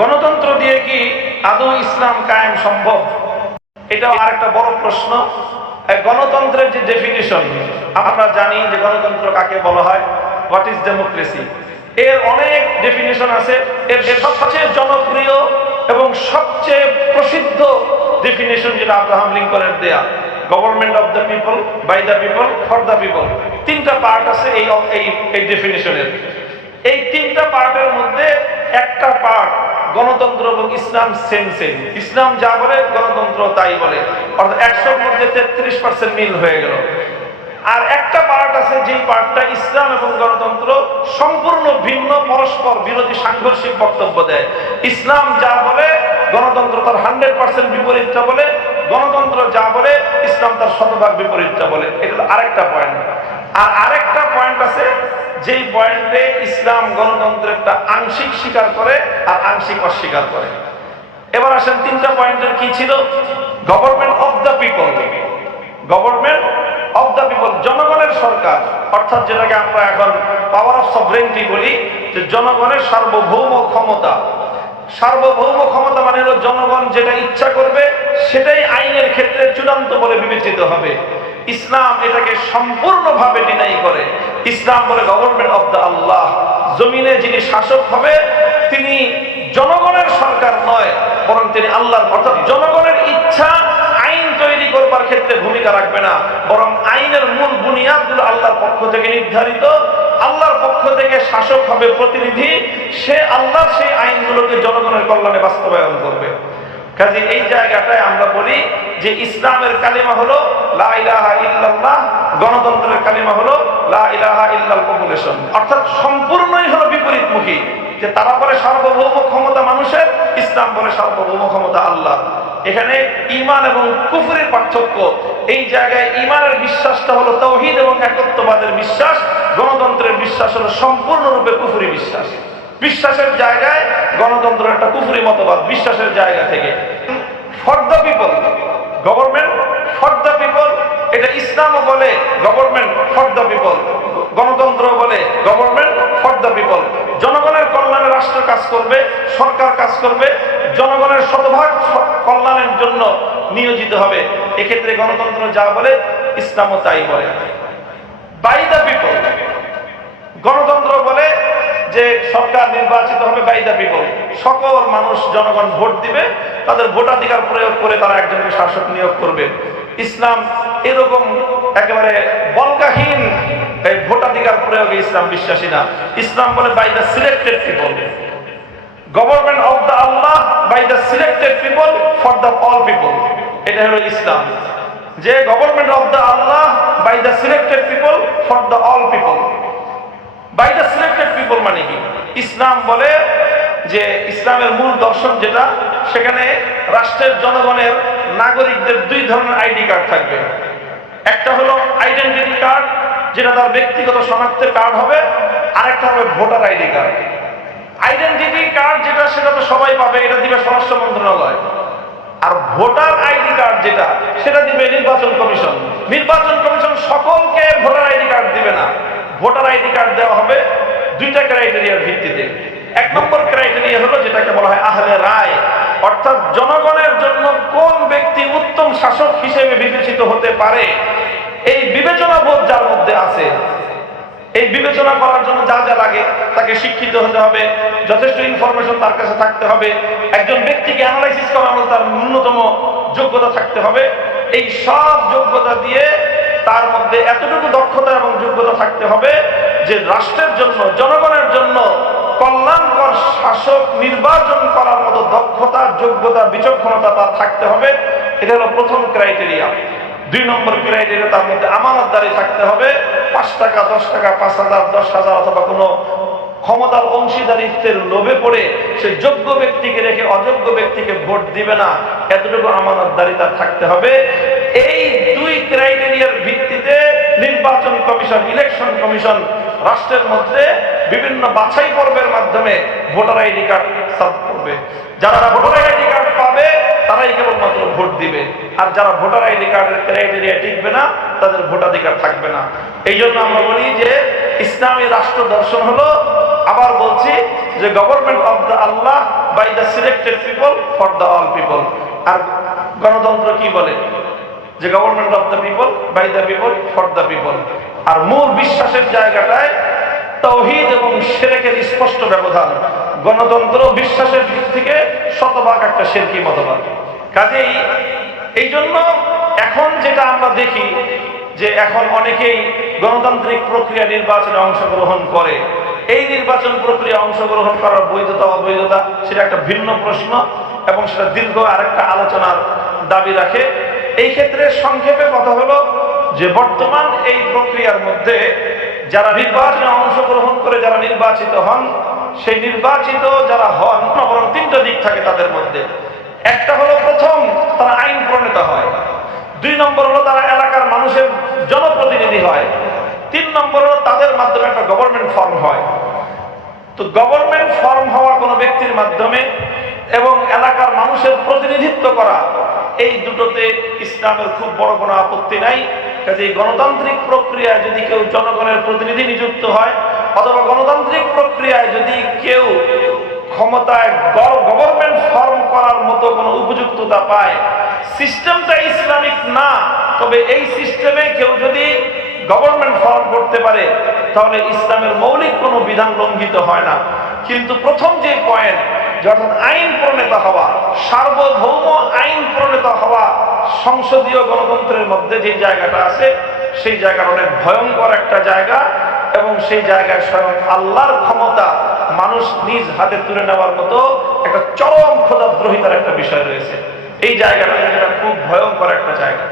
গণতন্ত্র দিয়ে কি আদৌ ইসলাম কায়েম সম্ভব? এটা আরেকটা বড় প্রশ্ন। গণতন্ত্রের যে ডেফিনিশন, আমরা জানি যে গণতন্ত্র কাকে বলা হয়, হোয়াট ইজ ডেমোক্রেসি। এর অনেক ডেফিনিশন আছে। এর সবচেয়ে জনপ্রিয় এবং সবচেয়ে প্রসিদ্ধ ডেফিনিশন যেটা আব্রাহাম লিঙ্কনের দেয়া, government of the people, by the people, for the people. তিনটা পার্ট আছে এই ডেফিনিশনের। এই তিনটা পার্টের মধ্যে একটা পার্ট গণতন্ত্র এবং ইসলাম সেম। ইসলাম যা বলে গণতন্ত্র তাই বলে, অর্থাৎ 100-র মধ্যে 33% মিল হয়ে গেল। আর একটা পার্ট আছে যেই পার্টটা ইসলাম এবং গণতন্ত্র সম্পূর্ণ ভিন্ন, পরস্পর বিরোধী, সাংঘর্ষিক বক্তব্য দেয়। ইসলাম যা বলে গণতন্ত্র তার 100% বিপরীতটা বলে, গণতন্ত্র যা বলে ইসলাম তার 100% বিপরীতটা বলে। এটা আরেকটা পয়েন্ট। আর আরেকটা পয়েন্ট আছে যেই পয়েন্টে ইসলাম গণতন্ত্রেরটা আংশিক স্বীকার করে আর আংশিক অস্বীকার করে। এবার আসেন তিনটা পয়েন্টের কি ছিল। Government of the people, government of the people, জনগণের সরকার, অর্থাৎ যেটাকে আমরা এখন পাওয়ার অফ সভরেন্টি বলি, যে জনগণের সার্বভৌম ক্ষমতা। সার্বভৌম ক্ষমতা মানে হলো জনগণ যেটা ইচ্ছা করবে সেটাই আইনের ক্ষেত্রে চূড়ান্ত বলে বিবেচিত হবে। ইসলাম এটাকে সম্পূর্ণভাবে ডিনাই করে। ইসলাম বলে গভর্নমেন্ট অফ দ্য আল্লাহ, জমিনে যিনি শাসক হবে তিনি জনগণের সরকার নয়, বরং তিনি আল্লাহর, অর্থাৎ জনগণের ইচ্ছা আইন তৈরি করবার ক্ষেত্রে ভূমিকা রাখবে না, বরং আইনের মূল বুনিয়াদগুলো আল্লাহর পক্ষ থেকে নির্ধারিত। আল্লাহর পক্ষ থেকে শাসক হবে প্রতিনিধি, সে আল্লাহর সেই আইনগুলোকে জনগণের কল্যাণে বাস্তবায়ন করবে। কাজে এই জায়গাটায় আমরা বলি যে ইসলামের কালিমা হলো লা ইলাহা ইল্লাল্লাহ, গণতন্ত্রের কালিমা হলো লা ইলাহা ইল্লাল পপুলেশন, অর্থাৎ সম্পূর্ণই হলো বিপরীতমুখী। যে তারা বলে সার্বভৌম ক্ষমতা মানুষের, ইসলাম বলে সার্বভৌম ক্ষমতা আল্লাহ। এখানে ঈমান এবং কুফরের পার্থক্য। এই জায়গায় ঈমানের বিশ্বাসটা হলো তাওহীদ এবং একত্ববাদের বিশ্বাস, গণতন্ত্রের বিশ্বাস হলো সম্পূর্ণরূপে কুফরি বিশ্বাস। বিশ্বাসের জায়গায় গণতন্ত্র একটা কুফরি মতবাদ, বিশ্বাসের জায়গা থেকে। For the people, government for the people, এটা ইসলামও বলে গভর্নমেন্ট ফর দ্য পিপল, গণতন্ত্র বলে গভর্নমেন্ট ফর দ্য পিপল। জনগণের কল্যাণে রাষ্ট্র কাজ করবে, সরকার কাজ করবে, জনগণের শতভাগ কল্যাণের জন্য নিয়োজিত হবে। এক্ষেত্রে গণতন্ত্র যা বলে ইসলামও তাই বলে। বাই দ্য পিপল, গণতন্ত্র বলে যে সরকার নির্বাচিত হবে বাই দ্য পিপল, সকল মানুষ, জনগণ ভোট দিবে, তাদের ভোটাধিকার প্রয়োগ করে তারা একজনকে শাসক নিয়োগ করবে। ইসলাম এরকম একেবারে বল্গাহীন ভোটাধিকার প্রয়োগে ইসলাম বিশ্বাসী না। ইসলাম বলে by the selected people, government of the Allah by the selected people for the all people. এটা হলো ইসলাম, যে government of the Allah by the selected people for the all people. By the selected people মানে কি? ইসলাম বলে যে ইসলামের মূল দর্শন যেটা, সেখানে রাষ্ট্রের জনগণের, নাগরিকদের দুই ধরনের আইডি কার্ড থাকবে। একটা হলো আইডেন্টিটি কার্ড, যেটা তার ব্যক্তিগত শনাক্তের কার্ড হবে, আরেকটা হবে voter ID card. Identity card যেটা, সেটা তো সবাই পাবে, এটা দিবে স্বরাষ্ট্র মন্ত্রণালয়। আর ভোটার আইডি কার্ড যেটা, সেটা দিবে নির্বাচন কমিশন। নির্বাচন কমিশন সকলকে ভোটার আইডি কার্ড দিবে না। ভোটার আইডি কার্ড দেওয়া হবে দুইটা ক্রাইটেরিয়ার ভিত্তিতে। এক নম্বর ক্রাইটেরিয়া হলো যেটাকে বলা হয় আহলে রায়, অর্থাৎ জনগণের জন্য কোন ব্যক্তি উত্তম শাসক হিসেবে বিবেচিত হতে পারে, এই বিবেচনা বোধ যার মধ্যে আছে। এই বিবেচনা করার জন্য যা যা লাগে, তাকে শিক্ষিত হতে হবে, যথেষ্ট ইনফরমেশন তার কাছে থাকতে হবে, একজন ব্যক্তিকে অ্যানালাইসিস করার মতো তার ন্যূনতম যোগ্যতা থাকতে হবে। এই সব যোগ্যতা দিয়ে তার মধ্যে এতটুকু দক্ষতা এবং যোগ্যতা থাকতে হবে যে রাষ্ট্রের জন্য, জনগণের জন্য কল্যাণকর শাসক নির্বাচন করার মতো দক্ষতা, যোগ্যতা, বিচক্ষণতা তার থাকতে হবে। এটা হলো প্রথম ক্রাইটেরিয়া। দুই নম্বর ক্রাইটেরিয়া, তার মধ্যে আমানতদারি থাকতে হবে। 5 টাকা, 10 টাকা, 5,000, 10,000 অথবা কোনো ক্ষমতার অংশীদারিত্বের লোভে পড়ে সে যোগ্য ব্যক্তিকে রেখে অযোগ্য ব্যক্তিকে ভোট দিবে না, এতটুকু আমানতদারি তার থাকতে হবে। এই দুই ক্রাইটেরিয়ার ভিত্তিতে নির্বাচন কমিশন, ইলেকশন কমিশন রাষ্ট্রের মধ্যে বিভিন্ন বাছাই পর্বের মাধ্যমে ভোটার আইডি কার্ড সার্ভ করবে। যারা ভোটার আইডি কার্ড পাবে তারাই কেবলমাত্র ভোট দিবে, আর যারা ভোটার আইডি কার্ডের ক্রাইটেরিয়া টিকবে না, তাদের ভোটাধিকার থাকবে না। এই জন্য আমরা বলি যে ইসলামী রাষ্ট্র দর্শন হলো আবার বলছি যে government of the Allah by the selected people for the all people. আর গণতন্ত্র কি বলে? যে government of the people by the people for the people. আর মূল বিশ্বাসের জায়গাটায় তাওহীদ এবং শিরকের স্পষ্ট ব্যবধান। গণতন্ত্র বিশ্বাসের দিক থেকে শতভাগ একটা শিরকি মতবাদ। কাজেই এই জন্য এখন যেটা আমরা দেখি যে এখন অনেকেই গণতান্ত্রিক প্রক্রিয়া নির্বাচনে অংশগ্রহণ করে, এই নির্বাচন প্রক্রিয়া অংশগ্রহণ করার বৈধতা অবৈধতা সেটা একটা ভিন্ন প্রশ্ন এবং সেটা দীর্ঘ আরেকটা আলোচনার দাবি রাখে। এই ক্ষেত্রে সংক্ষেপে কথা হলো যে বর্তমান এই প্রক্রিয়ার মধ্যে যারা নির্বাচনে অংশগ্রহণ করে যারা নির্বাচিত হন, সেই নির্বাচিত যারা হন বরং তিনটা দিক থাকে তাদের মধ্যে। একটা হলো প্রথম, তারা আইন প্রণেতা হয়। 2 নম্বর হলো তারা এলাকার মানুষের জনপ্রতিনিধি হয়। 3 নম্বর হলো তাদের মাধ্যমে একটা গভর্নমেন্ট ফর্ম হয়। তো গভর্নমেন্ট ফর্ম হওয়া কোনো ব্যক্তির মাধ্যমে এবং এলাকার মানুষের প্রতিনিধিত্ব করা, এই দুটোতে ইসলামের খুব বড় কোনো আপত্তি নাই। কাজে গণতান্ত্রিক প্রক্রিয়ায় যদি কেউ জনগণের প্রতিনিধি নিযুক্ত হয় অথবা গণতান্ত্রিক প্রক্রিয়ায় যদি কেউ ক্ষমতায় গভর্নমেন্ট ফর্ম করার মতো কোনো উপযুক্ততা পায়, সিস্টেমটা ইসলামিক না, তবে এই সিস্টেমে কেউ যদি গভর্নমেন্ট ফর্ম করতে পারে তাহলে ইসলামের মৌলিক কোনো বিধান লঙ্ঘিত হয় না। কিন্তু প্রথম যে পয়েন্ট, যখন আইন প্রণেতা হওয়া, সার্বভৌম আইন প্রণেতা হওয়া, সংসদীয় গণতন্ত্রের মধ্যে যে জায়গাটা আছে সেই জায়গাটা অনেক ভয়ঙ্কর একটা জায়গা এবং সেই জায়গায় স্বয়ং আল্লাহর ক্ষমতা মানুষ নিজ হাতে তুলে নেওয়ার মতো একটা চরম খোদাদ্রোহিতার একটা বিষয় রয়েছে। এই জায়গাটা খুব ভয়ঙ্কর একটা জায়গা।